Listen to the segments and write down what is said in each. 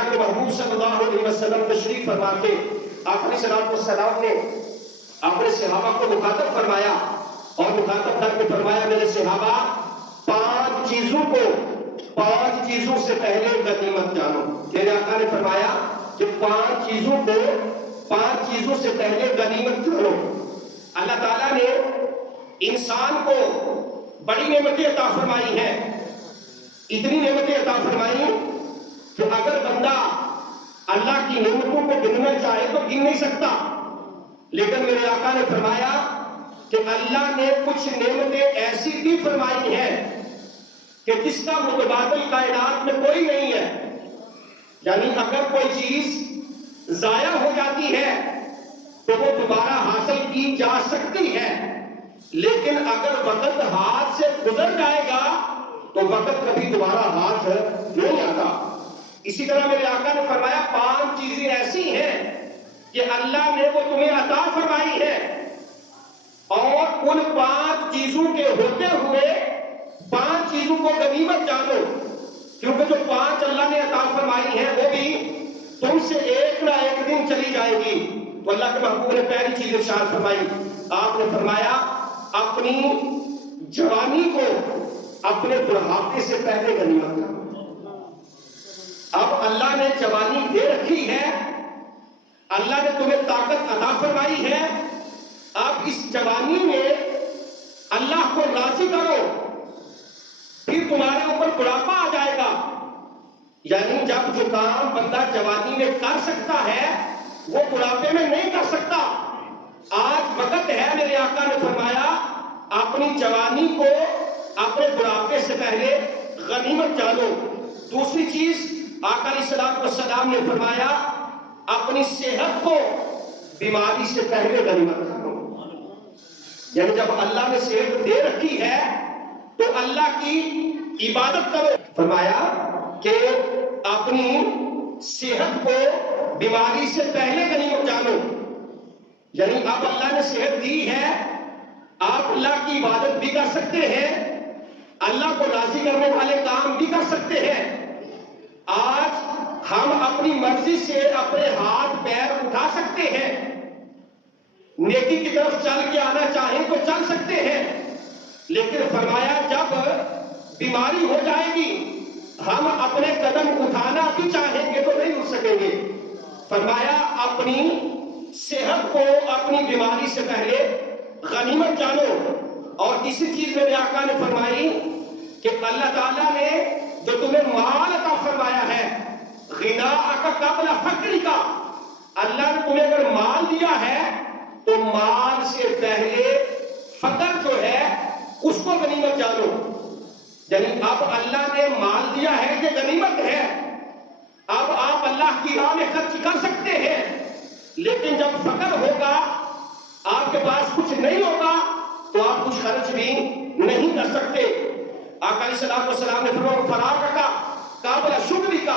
اللہ کے محبوب صلی اللہ علیہ وسلم تشریف فرما کے آپ علیہ السلام نے اپنے صحابہ کو مخاطب فرمایا اور مخاطب کر کے فرمایا میرے صحابہ پانچ چیزوں سے پہلے غنیمت جانو. میرے آقا نے فرمایا کہ پانچ چیزوں سے پہلے غنیمت جانو. اللہ تعالیٰ نے انسان کو بڑی نعمتیں عطا فرمائی ہیں, اتنی نعمتیں عطا فرمائی کہ اگر بندہ اللہ کی نعمتوں کو گننا چاہے تو گن نہیں سکتا. لیکن میرے آقا نے فرمایا کہ اللہ نے کچھ نعمتیں ایسی بھی فرمائی ہیں کہ جس کا متبادل کائنات میں کوئی نہیں ہے. یعنی اگر کوئی چیز ضائع ہو جاتی ہے تو وہ دوبارہ حاصل کی جا سکتی ہے, لیکن اگر وقت ہاتھ سے گزر جائے گا تو وقت کبھی دوبارہ ہاتھ نہیں آتا. اسی طرح میرے آقا نے فرمایا پانچ چیزیں ایسی ہیں کہ اللہ نے وہ تمہیں عطا فرمائی ہے, اور ان پانچ چیزوں کے ہوتے ہوئے پانچ چیزوں کو غنیمت جانو, کیونکہ جو پانچ اللہ نے عطا فرمائی ہیں وہ بھی تم سے ایک نہ ایک دن چلی جائے گی. تو اللہ کے محبوب نے پہلی چیز ارشاد فرمائی, آپ نے فرمایا اپنی جوانی کو اپنے بڑھاپے سے پہلے غنیمت جانو. اب اللہ نے جوانی دے رکھی ہے, اللہ نے تمہیں طاقت عطا فرمائی ہے, اب اس جوانی میں اللہ کو راضی کرو, پھر تمہارے اوپر بڑھاپا آ جائے گا. یعنی جب جو کام بندہ جوانی میں کر سکتا ہے وہ بڑھاپے میں نہیں کر سکتا. آج وقت ہے, میرے آقا نے فرمایا اپنی جوانی کو اپنے بڑھاپے سے پہلے غنیمت جانو. دوسری چیز آقا علیہ السلام نے فرمایا اپنی صحت کو بیماری سے پہلے غنیمت جانو. یعنی جب اللہ نے صحت دے رکھی ہے تو اللہ کی عبادت کرو. فرمایا کہ اپنی صحت کو بیماری سے پہلے غنیمت جانو. یعنی اب اللہ نے صحت دی ہے, آپ اللہ کی عبادت بھی کر سکتے ہیں, اللہ کو راضی کرنے والے کام بھی کر سکتے ہیں. آج ہم اپنی مرضی سے اپنے ہاتھ پیر اٹھا سکتے ہیں, نیکی کی طرف چل کے آنا چاہیں تو چل سکتے ہیں, لیکن فرمایا جب بیماری ہو جائے گی ہم اپنے قدم اٹھانا بھی چاہیں گے تو نہیں اٹھ سکیں گے. فرمایا اپنی صحت کو اپنی بیماری سے پہلے غنیمت جانو. اور تیسری چیز میرے آقا نے فرمائی کہ اللہ تعالیٰ نے جو تمہیں مال عطا فرمایا ہے, غناءک قبل فقرک, اللہ نے تمہیں اگر مال دیا ہے تو مال سے پہلے فقر جو ہے اس کو غنیمت جانو. یعنی اب اللہ نے مال دیا ہے یہ غنیمت ہے, اب آپ اللہ کی راہ میں خرچ کر سکتے ہیں, لیکن جب فقر ہوگا آپ کے پاس کچھ نہیں ہوگا تو آپ کچھ خرچ بھی نہیں کر سکتے. آقا علیہ السلام نے فرمایا فراغک قبل شغلک.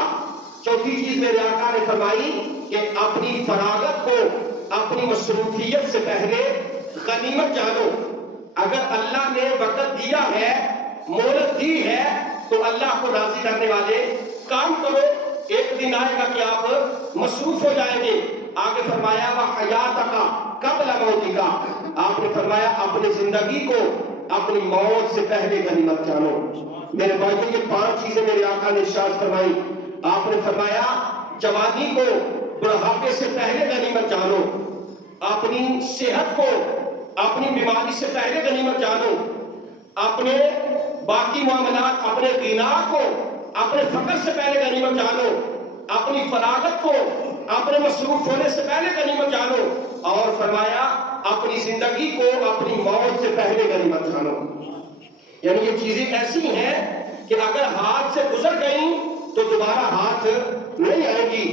چوتھی چیز میرے آقا نے فرمائی کہ اپنی فراغت کو اپنی مصروفیت سے پہلے غنیمت جانو. اگر اللہ نے وقت دیا ہے, مہلت دی ہے, تو اللہ کو راضی کرنے والے کام کرو, ایک دن آئے گا کہ آپ مصروف ہو جائیں گے. آگے فرمایا وحیاتک قبل موتک, آپ نے فرمایا اپنی زندگی کو اپنی موت سے پہلے غنیمت جانو. میرے بھائیوں یہ پانچ چیزیں میرے آقا نے ارشاد فرمائی. آپ نے فرمایا جوانی کو بڑھاپے سے پہلے غنیمت جانو, اپنی صحت کو اپنی بیماری سے پہلے غنیمت جانو, اپنے باقی معاملات اپنے غنا کو اپنے فقر سے پہلے غنیمت جانو, اپنی فراغت کو اپنے مصروف ہونے سے پہلے غنیمت جانو, اور فرمایا اپنی زندگی کو اپنی موت سے پہلے غنیمت جانو. یعنی یہ چیزیں ایسی ہیں کہ اگر ہاتھ سے گزر گئیں تو دوبارہ ہاتھ نہیں آئے گی.